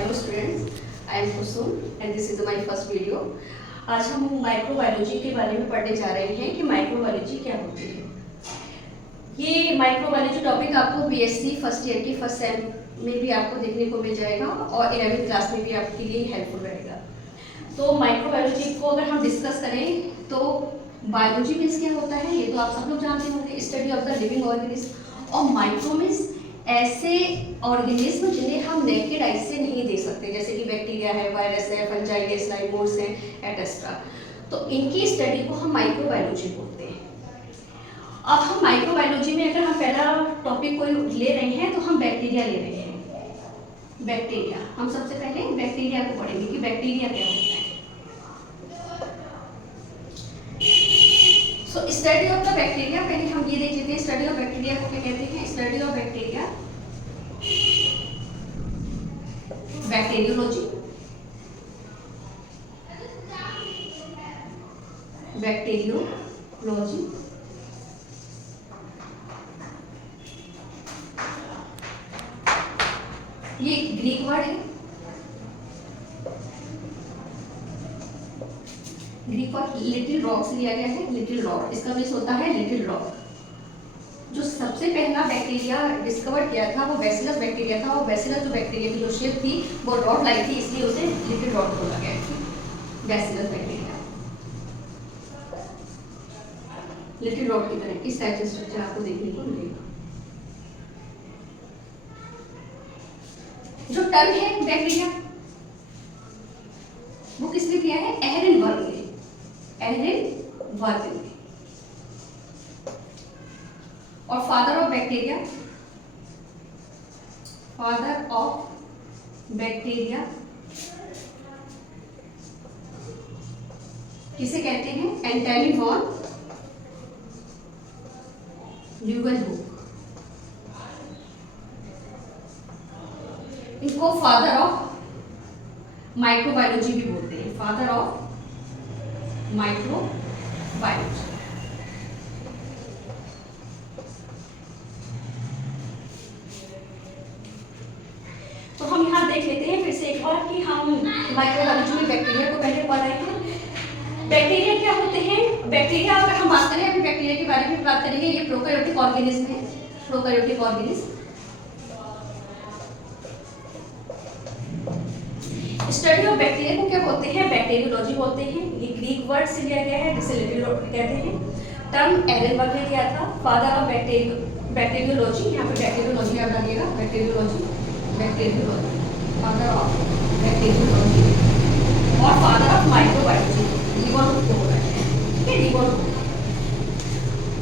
Hello students, I am Kusum and this is my first video. आज हम microbiology के बारे में पढ़ने जा रहे हैं कि माइक्रोबायोलॉजी क्या होती है। ये माइक्रोबायोलॉजी टॉपिक आपको बीएससी फर्स्ट ईयर की फर्स्ट सेम में भी आपको देखने को मिल जाएगा और 11वीं क्लास में भी आपके लिए हेल्पफुल रहेगा। तो माइक्रोबायोलॉजी को अगर हम डिस्कस करें तो बायोलॉजी मीन्स क्या होता है ये तो आप सब लोग जानते होंगे, study of the living organism. और माइक्रो मीन्स ऐसे ऑर्गेनिज्म जिन्हें हम नेकेड आई से नहीं देख सकते, जैसे कि बैक्टीरिया है, वायरस है, फंजाई है, स्लाइमोर्स है, एटसेट्रा। तो इनकी स्टडी को हम माइक्रोबायोलॉजी बोलते हैं। अब हम माइक्रोबायोलॉजी में अगर हम पहला टॉपिक कोई ले रहे हैं तो हम बैक्टीरिया ले रहे हैं। बैक्टीरिया हम सबसे पहले बैक्टीरिया को पढ़ेंगे कि बैक्टीरिया क्या होता है। So study of the bacteria, पहले हम ये देख लेते हैं स्टडी ऑफ बैक्टीरिया को क्या कहते हैं। Study of bacteria, bacteriology, bacteriology ये ग्रीक वर्ड है। ग्रीक वर्ड लिटिल रॉक से लिया गया है। लिटिल रॉक, इसका मीन्स होता है लिटिल रॉक। जो सबसे पहला बैक्टीरिया डिस्कवर किया था वो बैसिलस बैक्टीरिया था, और बैसिलस जो बैक्टीरिया की जो शेप थी वो रॉड लाइक थी, इसलिए उसे लिटिल रॉड बोला गया है। बैसिलस बैक्टीरिया लिटिल रॉड की तरह इस टाइप से स्ट्रक्चर आपको देखने को मिलेगा। जो टर्म है बैक्टीरिया वो किसने दिया है? एहरेनबर्ग ने। एहरेनबर्ग ने। और father of bacteria, father of bacteria किसे कहते हैं? Antony van Leeuwenhoek. इनको फादर ऑफ माइक्रोबायोलॉजी भी बोलते हैं। Father of microbiology. तो हम यहाँ देख लेते हैं फिर से एक बार कि हम माइक्रोबायोलॉजी में बैक्टीरिया को पहले पढ़ रहे हैं। बैक्टीरिया क्या होते हैं? बैक्टीरिया अगर हम बात करें, अभी बैक्टीरिया के बारे में बात करेंगे, ये प्रोकैरियोटिक ऑर्गेनिज्म है। Prokaryotic organism. Study of bacteria को क्या बोलते हैं? बैक्टीरियोलॉजी बोलते हैं। ये ग्रीक वर्ड से लिया गया है जिसे लिटिल रॉड कहते हैं। टर्म एहरेनबर्ग ने दिया था। फादर ऑफ बैक्टीरियोलॉजी, यहाँ पे बैक्टीरियोलॉजी आप डालिएगा, bacteriology, bacteriology, father of bacteriology और फादर ऑफ माइक्रोबायोलॉजी लीवनहुक को बोला है। ठीक है, लीवनहुक।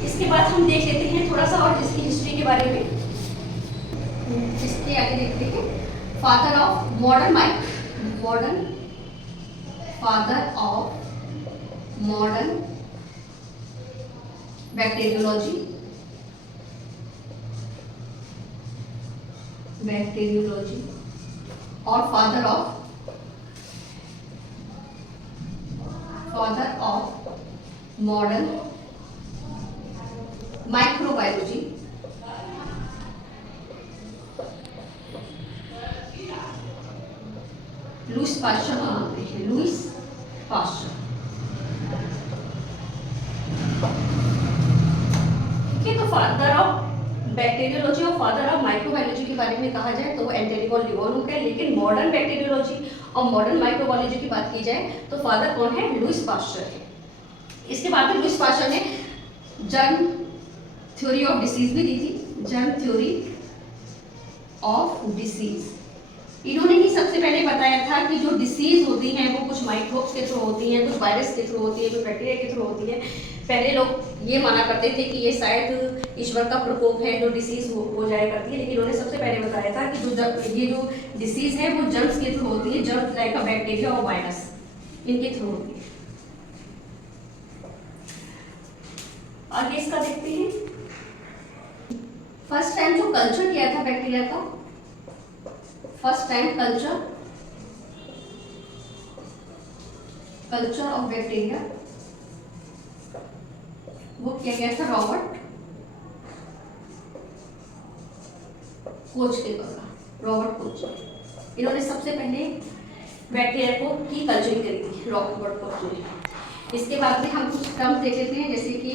इसके बाद हम देख लेते हैं थोड़ा सा और इसकी हिस्ट्री के बारे में। इसके आगे देखते हैं father of modern father of modern bacteriology, bacteriology और father of modern microbiology, Louis Pasteur को बोलते हैं। Louis Pasteur. ठीक है, तो फादर ऑफ बैक्टीरियोलॉजी और फादर ऑफ माइक्रोबायोलॉजी के बारे में कहा जाए तो वो एंटनी वॉन ल्यूवेनहुक है। लेकिन मॉडर्न बैक्टीरियोलॉजी और मॉडर्न माइक्रोबायोलॉजी की बात की जाए तो फादर कौन है? लुईस पास्चर है। इसके बाद में लुईस पास्चर ने जर्म थ्योरी ऑफ डिसीज भी दी थी। जर्म थ्योरी ऑफ डिसीज इन्होंने ही सबसे पहले बताया था कि जो डिसीज होती हैं वो कुछ माइक्रोब्स के थ्रू होती हैं, कुछ वायरस के थ्रू होती है, कुछ बैक्टीरिया के थ्रू होती है। पहले लोग ये माना करते थे कि ये शायद ईश्वर का प्रकोप है जो डिसीज हो जाया करती है, लेकिन उन्होंने सबसे पहले बताया था कि ये जो डिसीज है वो जर्म्स के थ्रू होती है। जर्म्स लाइक अ बैक्टीरिया और वायरस, इनके थ्रू होती है। आगे इसका देखते हैं। फर्स्ट टाइम जो कल्चर किया था बैक्टीरिया का, first time culture of bacteria वो किया गया था रॉबर्ट कोच के द्वारा। रॉबर्ट कोच इन्होंने सबसे पहले बैक्टीरिया को की कल्चरिंग करी थी, रॉकफोर्ड कल्चरिंग। इसके बाद में हम कुछ टर्म्स देख लेते हैं, जैसे कि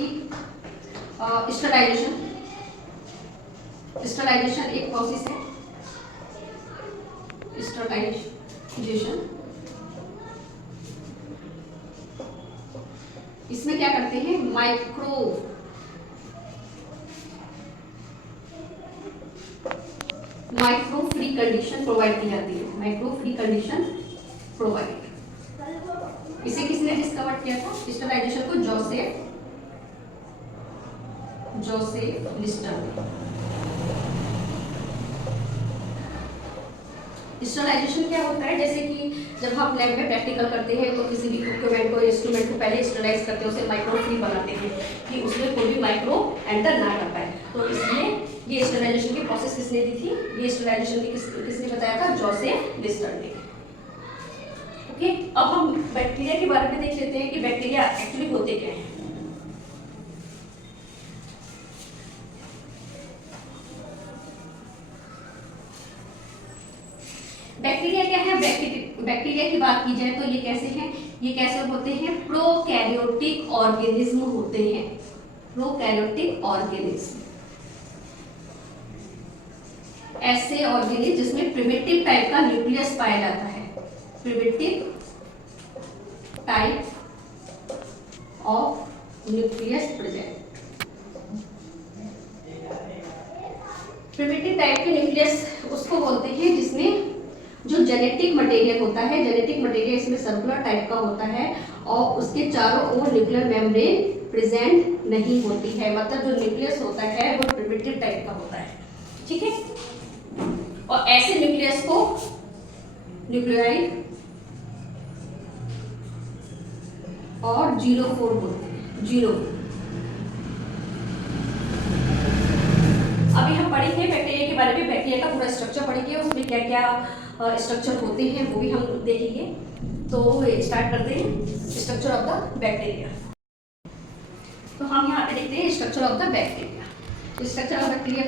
स्टरलाइजेशन। स्टरलाइजेशन एक प्रोसेस है, स्टरलाइजेशन। इसमें क्या करते हैं, माइक्रो फ्री कंडीशन प्रोवाइड की जाती है, माइक्रो फ्री कंडीशन प्रोवाइड। इसे किसने डिस्कवर किया था, स्टरलाइजेशन को? Joseph Lister. स्टरलाइजेशन क्या होता है, जैसे कि जब हम लैब में प्रैक्टिकल करते हैं तो किसी भी इक्विपमेंट को, इंस्ट्रूमेंट को पहले स्टरलाइज करते हैं, उसे माइक्रो फ्री बनाते हैं कि उसमें कोई भी माइक्रो एंटर ना कर पाए। तो इसलिए ये स्टरलाइजेशन की प्रोसेस किसने दी थी, ये स्टरलाइजेशन की किसने बताया था, जोसेफ लिस्टर ने। ओके, अब हम बैक्टीरिया के बारे में देख लेते हैं कि बैक्टीरिया एक्चुअली होते क्या हैं। बैक्टीरिया क्या है, बैक्टीरिया की बात की जाए तो ये कैसे हैं, ये कैसे होते हैं, प्रोकैरियोटिक ऑर्गेनिज्म होते हैं, प्रोकैरियोटिक ऑर्गेनिज्म। ऐसे ऑर्गेनिज्म जिसमें प्रिमिटिव टाइप का न्यूक्लियस पाया जाता है, primitive type of nucleus present. Primitive type के न्यूक्लियस उसको बोलते हैं जिसमें जो जेनेटिक मटेरियल होता है, जेनेटिक मटेरियल इसमें सर्कुलर टाइप का होता है और उसके चारों ओर न्यूक्लियर मेम्ब्रेन प्रेजेंट नहीं होती है, मतलब जो न्यूक्लियस होता है वो प्रिमिटिव टाइप का होता है, ठीक है। और ऐसे न्यूक्लियस को न्यूक्लियोइड और जीरोफोर बोलते हैं, जीरो। अभी हम पढ़ेंगे बैक्टीरिया के बारे में, बैक्टीरिया का पूरा स्ट्रक्चर पढ़ेंगे, उसमें क्या क्या स्ट्रक्चर होते हैं वो भी हम देखेंगे। तो स्टार्ट करते हैं स्ट्रक्चर ऑफ द बैक्टीरिया। तो हम यहाँ पे देखते हैं structure of the bacteria. Structure of bacteria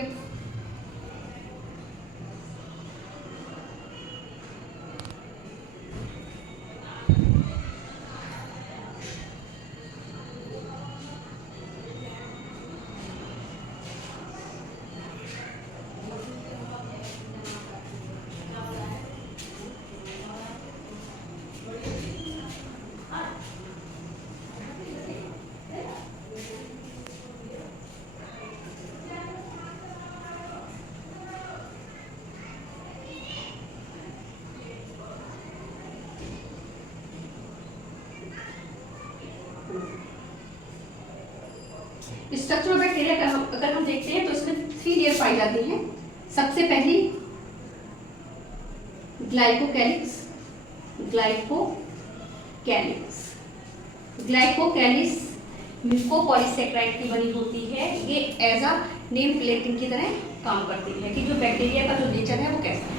structure of bacteria का अगर हम देखते हैं तो इसमें 3 लेयर पाई जाती हैं। सबसे पहली ग्लाइकोकैलिक्स, ग्लाइकोकैलिक्स म्यूकोपॉलीसैकेराइड की बनी होती है। ये एज अ नेम प्लेटिंग की तरह काम करती है कि जो बैक्टीरिया का जो नेचर है वो कैसा है।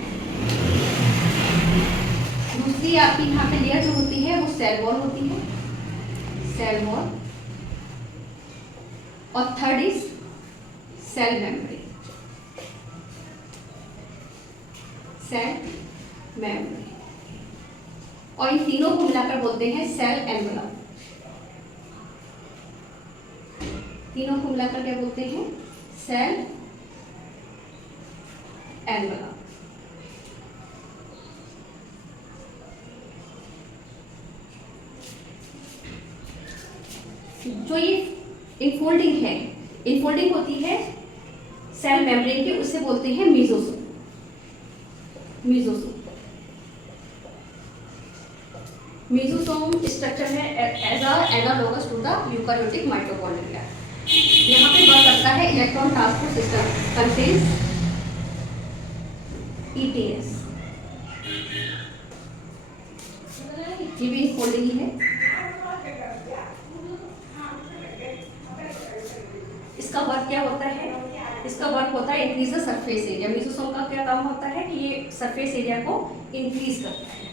दूसरी आपकी यहाँ पे लेयर जो होती है वो सेल वॉल होती है, सेल वॉल। और third is cell membrane, cell membrane. और इन तीनों को मिलाकर बोलते हैं सेल एनवेलप। तीनों को मिलाकर क्या बोलते हैं, सेल एनवेलप। जो ये इनफोल्डिंग है, इनफोल्डिंग होती है सेल मेम्ब्रेन की, उसे बोलते हैं मीजोसोम, मीजोसोम। मीजोसोम स्ट्रक्चर है as a analogous to the eukaryotic mitochondria. यहाँ पे वर्क करता है electron transport system, contains ETS। ये भी इनफोल्डिंग ही है। इसका वर्क क्या होता है, इसका वर्क होता है increase the surface area. Mesosome का क्या काम होता है कि ये सरफेस एरिया को इंक्रीज करता है।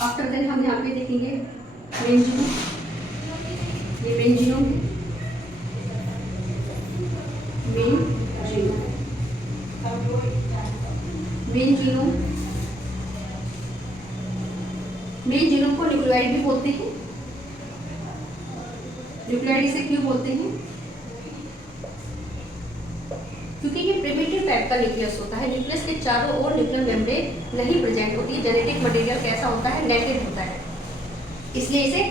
आफ्टर देन हम यहाँ पे देखेंगे मेंजिमा। ये मेन जीनोम है, main genome, main genome, main genome को न्यूक्लियोइड भी बोलते हैं। न्यूक्लियोइड इसे क्यों बोलते हैं? क्योंकि ये प्रिमिटिव टाइप का न्यूक्लियस होता है। न्यूक्लियस के चारों ओर न्यूक्लियर मेम्ब्रेन नहीं प्रेजेंट होती है। जेनेटिक मटेरियल कैसा होता है? नेटिव होता है, इसलिए इसे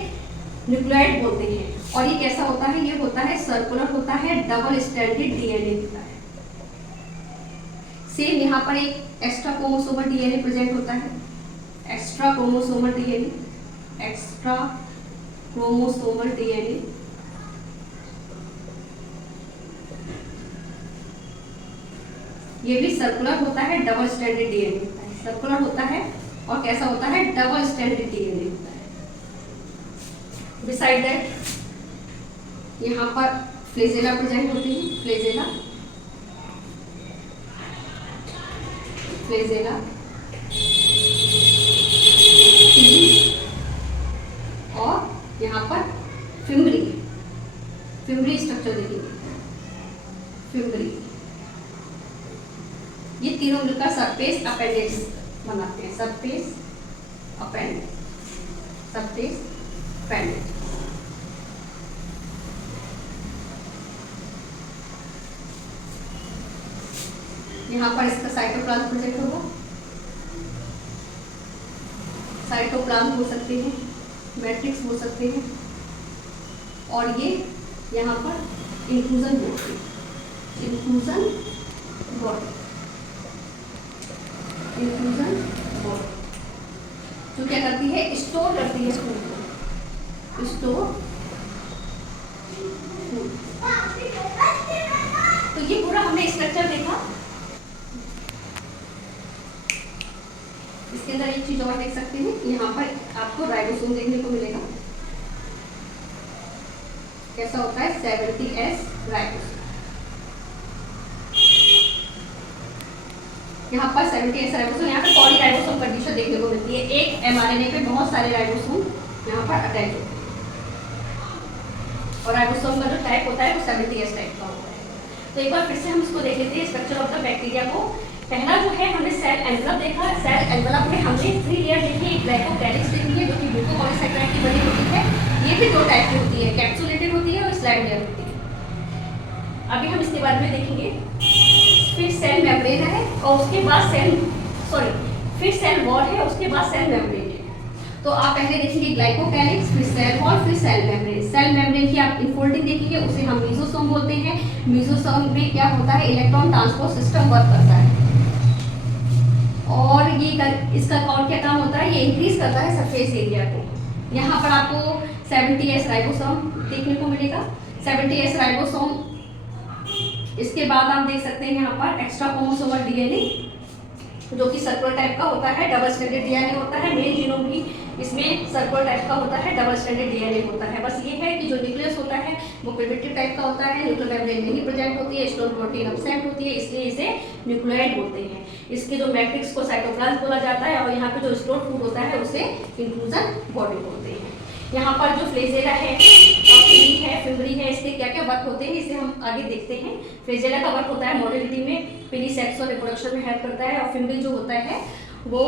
न्यूक्लियोइड बोलते हैं। और ये कैसा होता है? ये होता है सर्कुलर होता है, डबल स्ट्रैंडेड डीएनए होता है। सेम यहाँ पर एक एक्स्ट्रा क्रोमोसोमल डीएनए प्रेजेंट होता है, extra chromosomal DNA, extra chromosomal DNA. ये भी सर्कुलर होता है, डबल स्ट्रैंडेड डीएनए होता है। सर्कुलर होता है और कैसा होता है? डबल स्ट्रैंडेड डीएनए होता है। बिसाइड दैट यहाँ पर फ्लेजेला प्रेजेंट होती है, फ्लेजेला, फ्लेजेला, और यहाँ पर फिम्बरी, फिम्बरी स्ट्रक्चर देखेंगे, फिम्बरी। ये तीनों मिलकर सरफेस अपेंडिक्स बनाते हैं, सरफेस अपेंडिक्स, सरफेस अपेंडिक्स। यहाँ पर इसका साइटोप्लाज्म प्रेजेंट होगा, साइटोप्लाज्म हो सकते हैं, मैट्रिक्स हो सकते हैं, और ये यहाँ पर inclusion board, inclusion board, inclusion board जो क्या करती है? स्टोर करती है फूड को, स्टोर। तो ये पूरा हमने स्ट्रक्चर देखा। इसके अंदर एक चीज और देख सकते हैं, यहाँ पर आपको राइबोसोम देखने को मिलेगा। कैसा होता है? 70S ribosome. यहाँ पर 70S राइबोसोम, यहाँ पे पॉली राइबोसोम कंडीशन देखने को मिलती है। एक mRNA पे बहुत सारे राइबोसोम यहाँ पर अटैच होते हैं, और राइबोसोम का जो टाइप होता है वो 70S टाइप का होता है। तो एक बार फिर से हम इसको देख लेते हैं, स्ट्रक्चर ऑफ द बैक्टीरिया को। पहला जो है हमने सेल एनवलप देखा। सेल एनवलप में हमने 3 लेयर देखी, एक ग्लाइकोकैलिक्स देखी है जो कि ग्लूकोपॉलीसैकेराइड की बनी होती है। ये भी 2 टाइप की होती है, कैप्सुलेटेड होती है और स्लाइड लेयर होती है। अभी हम इसके बारे में देखेंगे। फिर सेल मेम्ब्रेन है और उसके बाद फिर सेल वॉल है, उसके बाद सेल मेम्ब्रेन है। तो आप पहले देखेंगे ग्लाइकोकैलिक्स, फिर सेल वॉल, फिर सेल मेम्ब्रेन। सेल मेम्ब्रेन की आप इनफोल्डिंग देखेंगे, उसे हम मेसोसोम बोलते हैं। मेसोसोम में क्या होता है? इलेक्ट्रॉन ट्रांसपोर्ट सिस्टम वर्क करता है, और ये इसका और क्या काम होता है? ये इंक्रीज करता है सरफेस एरिया को। यहाँ पर आपको 70S राइबोसोम देखने को मिलेगा, 70S राइबोसोम। इसके बाद आप देख सकते हैं यहाँ पर एक्स्ट्रा क्रोमोसोमल डीएनए जो कि सर्कुलर टाइप का होता है, डबल स्ट्रैंडेड डीएनए होता है। मेन जीनोम भी इसमें सर्कुलर टाइप का होता है, डबल स्ट्रैंडेड डीएनए होता है। बस ये है कि जो न्यूक्लियस होता है वो प्रिमिटिव टाइप का होता है, न्यूक्लियर मेम्ब्रेन नहीं प्रेजेंट होती है, स्टोर प्रोटीन एब्सेंट होती है, इसलिए इसे न्यूक्लियोइड बोलते हैं। इसके जो मैट्रिक्स को साइटोप्लाज्म बोला जाता है, और यहाँ पे जो स्टोर फूड होता है उसे इंक्लूजन बॉडी बोलते हैं। यहाँ पर जो फ्लेजेला है और फिम्बरी है, इसके क्या क्या वर्क होते हैं इसे हम आगे देखते हैं। फ्लेजेला का वर्क होता है मोटिलिटी में, पिली सेक्स और रिप्रोडक्शन में हेल्प करता है, और फिम्बरी जो होता है वो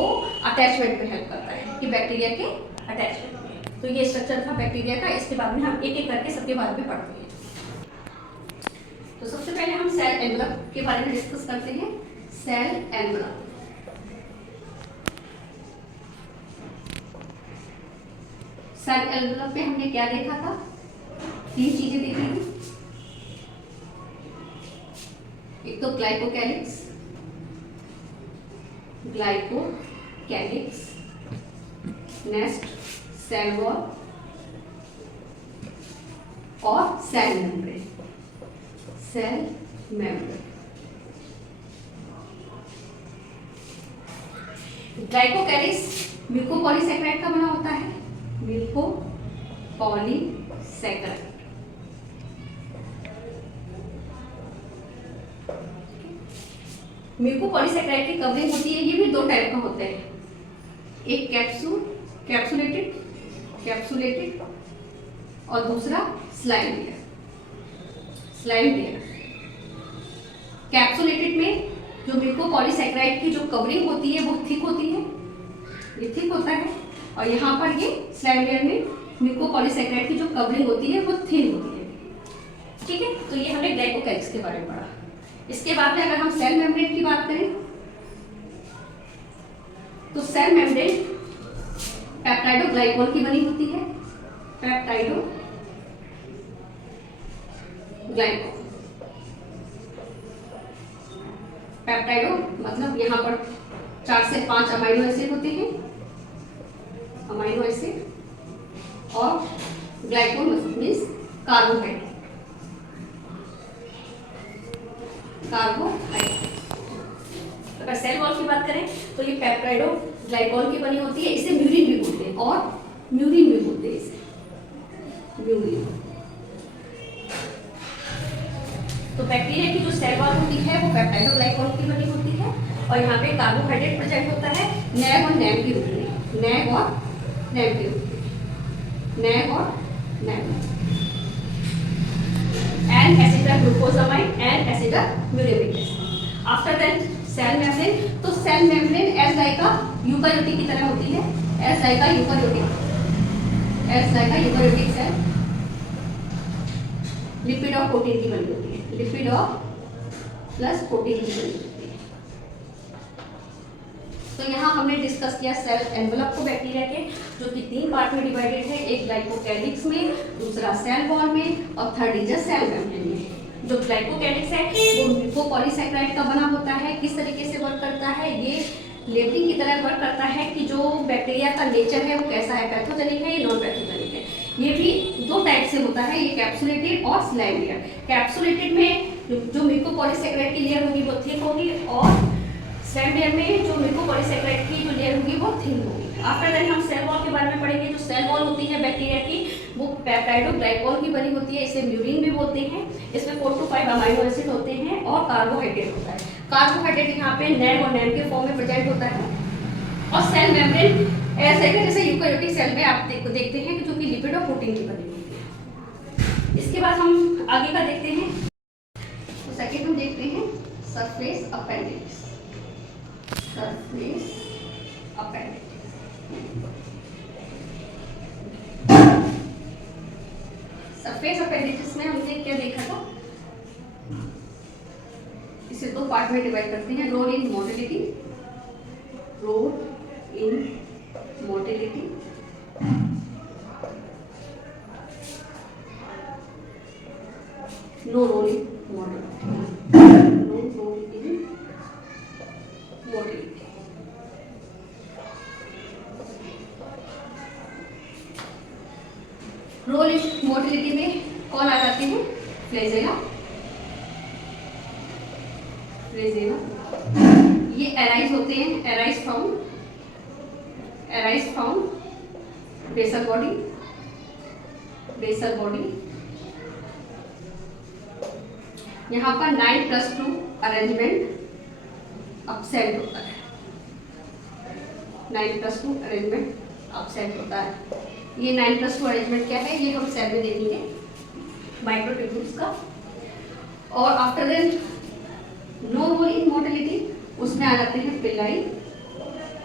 अटैचमेंट में हेल्प करता है कि बैक्टीरिया के अटैचमेंट में। तो ये स्ट्रक्चर था बैक्टीरिया का। इसके बाद में हम एक एक करके सबके बारे में पढ़ते हैं। तो सबसे पहले हम सेल एनवलप के बारे में डिस्कस करते हैं। सेल एनवलप, सेल एनवलप में हमने क्या देखा था? 3 चीजें देखी थी। एक तो glycocalyx, glycocalyx, next cell wall और cell membrane, cell membrane. Glycocalyx mucopolysaccharide का बना होता है, म्यूकोपॉलीसैकेराइड। म्यूकोपॉलीसैकेराइड की कवरिंग होती है, ये भी 2 टाइप का होते हैं, एक कैप्सूलेटेड और दूसरा slime layer. Slime layer capsulated में जो म्यूकोपॉलीसैकेराइड की जो कवरिंग होती है वो थिक होती है, ये थिक होता है, और यहाँ पर ये स्लाइम लेयर में म्यूकोपॉलीसैकेराइड की जो कवरिंग होती है वो थिन होती है। ठीक है, तो ये हमने ग्लाइकोकैलिक्स के बारे में पढ़ा। इसके बाद में अगर हम सेल मेम्ब्रेन की बात करें तो सेल मेम्ब्रेन पेप्टाइडोग्लाइकॉन की बनी होती है। पेप्टाइडोग्लाइकॉन, पेप्टाइडो मतलब यहाँ पर 4 से 5 अमाइनो एसिड होते हैं, अमाइनो एसिड, और ग्लाइकोन मीन्स कार्बोहाइड्रेट, कार्बोहाइड्रेट। अगर सेल वॉल की बात करें तो ये पेप्टाइडोग्लाइकॉन की बनी होती है, इसे म्यूरिन भी बोलते हैं, और म्यूरिन भी बोलते हैं इसे, म्यूरिन। तो बैक्टीरिया की जो सेल वॉल होती है वो पेप्टाइडोग्लाइकॉन की बनी होती है, और यहाँ पे कार्बोहाइड्रेट प्रेजेंट होता है नैब और नैम के रूप में, नैब और नैम के रूप में, नैब और NAM, N acetylglucosamide and acetylmuramic acid. After that cell membrane, तो cell membrane as like a eukaryotic की तरह होती है, as like a eukaryotic, as like a eukaryotic cell lipid और प्रोटीन की बनी होती है, लिपिड और प्लस प्रोटीन की बनी होती है। तो यहाँ हमने डिस्कस किया सेल एनवेलप को बैक्टीरिया के, जो कि 3 पार्ट में डिवाइडेड है, एक ग्लाइकोकैलिक्स में, दूसरा सेल वॉल में, और थर्ड इज सेल मेम्ब्रेन में। जो ग्लाइकोकैलिक्स है वो म्यूकोपॉलीसैकेराइड का बना होता है। किस तरीके से वर्क करता है, ये लेबलिंग की तरह वर्क करता है कि जो बैक्टीरिया का नेचर है वो कैसा है, पैथोजेनिक है या नॉन पैथोजेनिक है। ये भी 2 टाइप से होता है, ये कैप्सुलेटेड और स्लाइम लेयर। कैप्सुलेटेड में जो म्यूकोपॉलीसैकेराइड की लेयर होगी वो थिक होगी, और स्लाइम लेयर में जो म्यूकोपॉलीसैकेराइड की जो लेयर होगी वो थिन होगी। आफ्टर दैट हम सेल वॉल के बारे में पढ़ेंगे। जो सेल वॉल होती है बैक्टीरिया की वो पेप्टाइडोग्लाइकॉन की बनी होती है, इसे म्यूरिन भी बोलते हैं। इसमें 4 to 5 अमाइनो एसिड होते हैं और कार्बोहाइड्रेट होता है। कार्बोहाइड्रेट यहाँ पे नैम और नैम के फॉर्म में प्रेजेंट होता है। और सेल मेम्ब्रेन ऐसा है जैसे यूकेरियोटिक सेल में आप देखते हैं जो कि लिपिड और प्रोटीन की बनी होती है। इसके बाद हम आगे का देखते हैं। तो सेकंड हम देखते हैं surface appendix, surface appendix. Surface appendix में हमने क्या देखा था, इसे 2 पार्ट में डिवाइड करते हैं, role in motility, role in motility, no role in motility, no role in motility. Role in motility में कौन आ जाते हैं, फ्लैजेला, फ्लैजेला। ये अराइज होते हैं, arise from basal body, basal body. यहाँ पर 9+2 अरेंजमेंट अपसेंट होता है, 9+2 अरेंजमेंट अपसेंट होता है। ये 9+2 अरेंजमेंट क्या है ये हम सेल में देखेंगे, माइक्रोट्यूब्यूल्स का। और after then no role in motility, उसमें आ जाते हैं पिलाई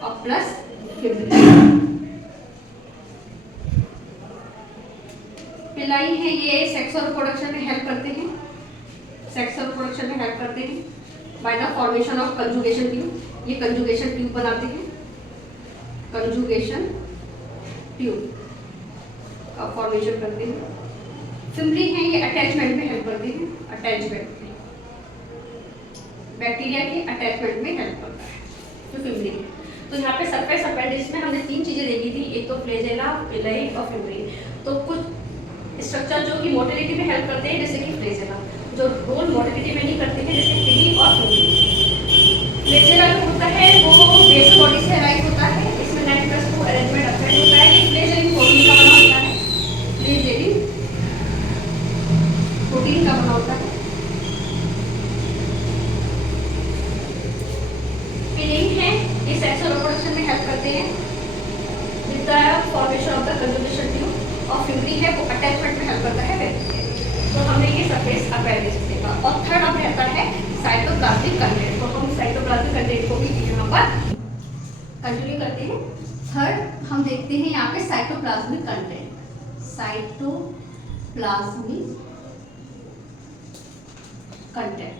और प्लस फिब्रिल। पिलाई है ये सेक्स और रिप्रोडक्शन में हेल्प करते हैं, सेक्स और रिप्रोडक्शन में हेल्प करते हैं by the formation of conjugation tube. ये कंजुगेशन ट्यूब बनाते हैं, कंजुगेशन ट्यूब का फॉर्मेशन करते हैं। फिब्रिल है ये अटैचमेंट में हेल्प करते हैं, अटैचमेंट में, बैक्टीरिया के अटैचमेंट में हेल्प करता है तो फिब्रिल। तो यहाँ पे सरफेस अपेंडिक्स में हमने 3 चीजें देखी थी, एक तो फ्लैजेला, पिलाई और फिब्रिल। तो कुछ स्ट्रक्चर जो कि मोटिलिटी में हेल्प करते हैं जैसे कि फ्लैजेला, जो रोल मोटिलिटी में नहीं करते हैं जैसे पिली और फिब्रिल। फ्लैजेला जो होता है वो बेसल बॉडी से अराइव होता है, इसमें 9+2 अरेंजमेंट अपसेंट होता है। ये फ्लैजेलिन प्रोटीन का बना होता है, फ्लैजेलिन प्रोटीन का बना होता है। पिली है ये सेक्स और रिप्रोडक्शन में हेल्प करते हैं with the formation of the conjugation tube. और फिब्रिल है वो अटैचमेंट पहले चलेगा। और थर्ड अब रहता है साइटोप्लाज्मिक कंटेंट। तो हम साइटोप्लाज्मिक कंटेंट को भी यहाँ पर कंटिन्यू करते हैं। थर्ड हम देखते हैं यहाँ पे साइटोप्लाज्मिक कंटेंट। Cytoplasmic content.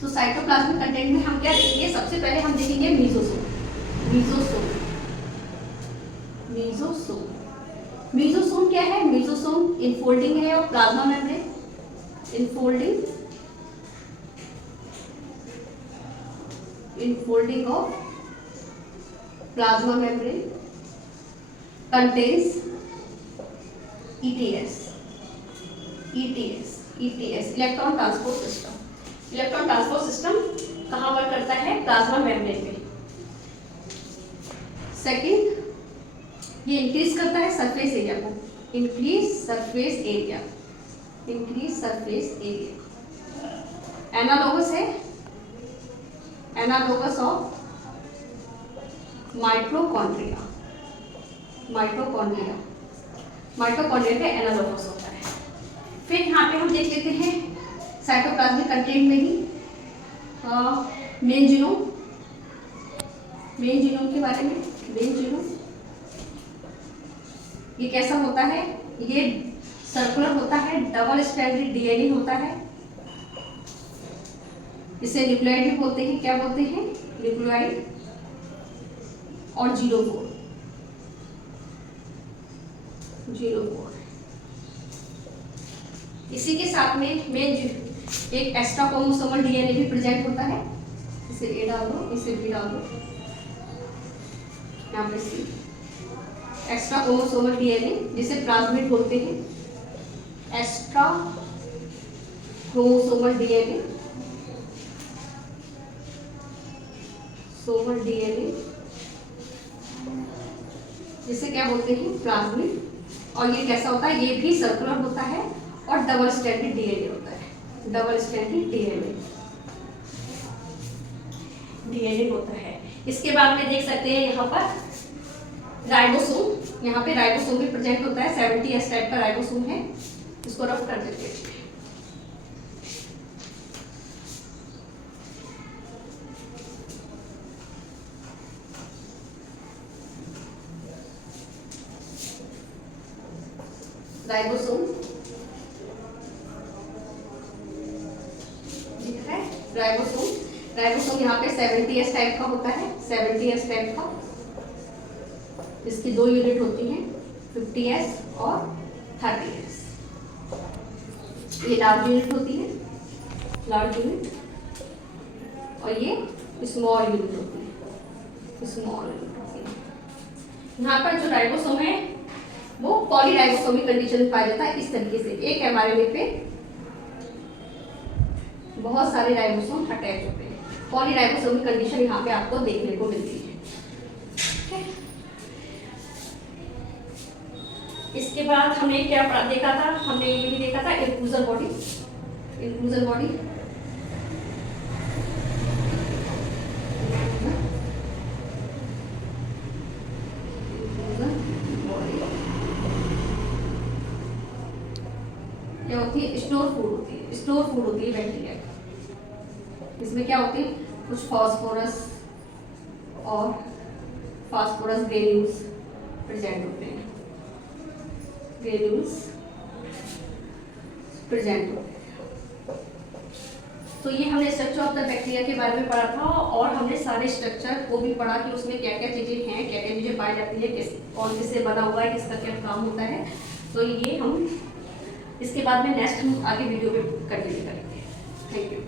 तो साइटोप्लाज्मिक कंटेंट में हम क्या देखेंगे? सबसे पहले हम देखेंगे मीजोसोम। मीजोसोम मीजोसोम मीजोसोम क्या है? मीजोसोम इनफोल्डिंग है और plasma membrane. Infolding of plasma membrane contains ETS electron transport system. Electron transport system कहाँ वर्क करता है? प्लाज्मा मेम्ब्रेन में। सेकंड, ये इंक्रीज करता है सरफेस एरिया को। Increase surface area. एनालोगस है, एनालोगस ऑफ माइटोकॉन्ड्रिया के एनालोगस होता है। फिर यहाँ पे हम देख लेते हैं साइटोप्लाज्मिक कंटेंट में ही मेन जीनोम के बारे में। मेन जीनोम ये कैसा होता है? ये सर्कुलर होता है, डबल स्ट्रैंडेड DNA होता है। इसे न्यूक्लियोइड भी बोलते हैं। क्या बोलते हैं? न्यूक्लियोइड। और 04 इसी के साथ में एक एक्स्ट्रा क्रोमोसोमल DNA भी प्रेजेंट होता है। इसे A डाल दो, इसे B डाल दो, यहाँ पे C। एक्स्ट्रा क्रोमोसोमल DNA जिसे प्लाज्मिड बोलते हैं। एक्स्ट्रा क्रोमोसोमल DNA जिसे क्या बोलते हैं? प्लाज्मिड। और ये कैसा होता है? ये भी सर्कुलर होता है और डबल स्ट्रैंडेड DNA होता है। डबल स्ट्रैंडेड DNA होता है। इसके बाद में देख सकते हैं यहाँ पर राइबोसोम। यहाँ पे राइबोसोम भी प्रेजेंट होता है। 70S टाइप का राइबोसोम है। इसको रफ कर देते हैं। राइबोसोम दिख रहा है? राइबोसोम यहाँ पे 70S टाइप का होता है। 70S टाइप का। इसकी 2 यूनिट होती हैं, 50S और 30S। ये लार्ज यूनिट होती है, लार्ज यूनिट, और ये स्मॉल यूनिट होती है, स्मॉल यूनिट होती है। यहाँ पर जो राइबोसोम है वो पॉलीराइबोसोमिक कंडीशन में पाया जाता है। इस तरीके से एक mRNA पे बहुत सारे राइबोसोम अटैच होते हैं। पॉलीराइबोसोमिक कंडीशन यहाँ पे आपको देखने को मिलती है। इसके बाद हमने क्या देखा था? हमने ये भी देखा था इंक्लूजन बॉडी। क्या होती है? स्टोर फूड होती है बैक्टीरिया की। इसमें क्या होती है? कुछ फास्फोरस ग्रेन्यूल्स प्रेजेंट होते हैं। तो ये हमने स्ट्रक्चर ऑफ द बैक्टीरिया के बारे में पढ़ा था और हमने सारे स्ट्रक्चर को भी पढ़ा कि उसमें क्या क्या चीजें हैं, क्या क्या चीजें पाई जाती है, कौन किससे बना हुआ है, किसका क्या काम होता है। तो ये हम इसके बाद में नेक्स्ट हम आगे वीडियो में कंटिन्यू करेंगे। Thank you.